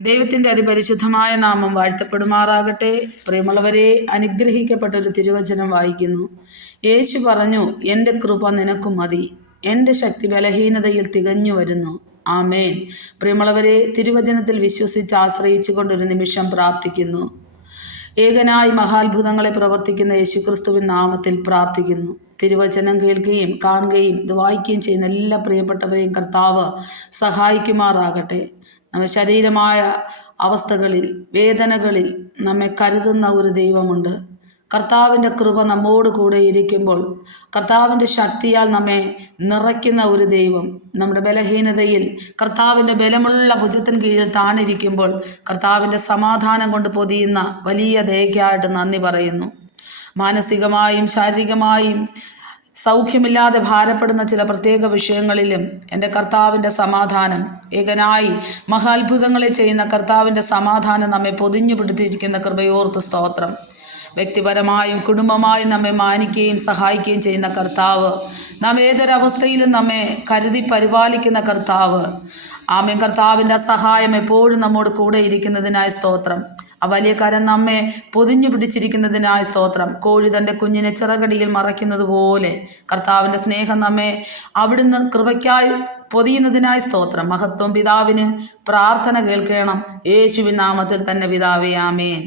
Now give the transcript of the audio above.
ദൈവത്തിൻ്റെ അതിപരിശുദ്ധമായ നാമം വാഴ്ത്തപ്പെടുമാറാകട്ടെ. പ്രിയമുള്ളവരെ, അനുഗ്രഹിക്കപ്പെട്ടൊരു തിരുവചനം വായിക്കുന്നു. യേശു പറഞ്ഞു, എൻ്റെ കൃപ നിനക്കു മതി, എൻ്റെ ശക്തി ബലഹീനതയിൽ തികഞ്ഞു വരുന്നു. ആമേൻ. പ്രിയമുള്ളവരെ, തിരുവചനത്തിൽ വിശ്വസിച്ച് ആശ്രയിച്ചു കൊണ്ടൊരു നിമിഷം പ്രാർത്ഥിക്കുന്നു. ഏകനായി മഹാത്ഭുതങ്ങളെ പ്രവർത്തിക്കുന്ന യേശുക്രിസ്തുവിൻ നാമത്തിൽ പ്രാർത്ഥിക്കുന്നു. തിരുവചനം കേൾക്കുകയും കാണുകയും ഇത് വായിക്കുകയും ചെയ്യുന്ന എല്ലാ പ്രിയപ്പെട്ടവരെയും കർത്താവ് സഹായിക്കുമാറാകട്ടെ. നമ്മെ ശരീരമായ അവസ്ഥകളിൽ, വേദനകളിൽ നമ്മെ കരുതുന്ന ഒരു ദൈവമുണ്ട്. കർത്താവിൻ്റെ കൃപ നമ്മോട് കൂടെ ഇരിക്കുമ്പോൾ, കർത്താവിൻ്റെ ശക്തിയാൽ നമ്മെ നിറയ്ക്കുന്ന ഒരു ദൈവം, നമ്മുടെ ബലഹീനതയിൽ കർത്താവിൻ്റെ ബലമുള്ള ഭുജത്തിന് കീഴിൽ താണിരിക്കുമ്പോൾ കർത്താവിൻ്റെ സമാധാനം കൊണ്ട് പൊതിയുന്ന വലിയ ദയയ്ക്കായിട്ട് നന്ദി പറയുന്നു. മാനസികമായും ശാരീരികമായും സൗഖ്യമില്ലാതെ ഭാരപ്പെടുന്ന ചില പ്രത്യേക വിഷയങ്ങളിലും എൻ്റെ കർത്താവിൻ്റെ സമാധാനം, ഏകനായി മഹാത്ഭുതങ്ങളെ ചെയ്യുന്ന കർത്താവിൻ്റെ സമാധാനം നമ്മെ പൊതിഞ്ഞു പിടിച്ചിരിക്കുന്ന കൃപയോർത്ത് സ്തോത്രം. വ്യക്തിപരമായും കുടുംബമായും നമ്മെ മാനിക്കുകയും സഹായിക്കുകയും ചെയ്യുന്ന കർത്താവ്, നാം ഏതൊരവസ്ഥയിലും നമ്മെ കരുതി പരിപാലിക്കുന്ന കർത്താവ്, ആമേൻ. കർത്താവിൻ്റെ സഹായം എപ്പോഴും നമ്മോട് കൂടെ ഇരിക്കുന്നതിനായി സ്തോത്രം. ആ വലിയ കരം നമ്മെ പൊതിഞ്ഞു പിടിച്ചിരിക്കുന്നതിനായി സ്തോത്രം. കോഴി തൻ്റെ കുഞ്ഞിനെ ചിറകടിയിൽ മറയ്ക്കുന്നത് പോലെ കർത്താവിൻ്റെ സ്നേഹം നമ്മെ അവിടുന്ന് കൃപയ്ക്കായി പൊതിയുന്നതിനായി സ്തോത്രം. മഹത്വം പിതാവിന്. പ്രാർത്ഥന കേൾക്കണം യേശുവിൻ നാമത്തിൽ തന്നെ പിതാവേ. ആമേൻ.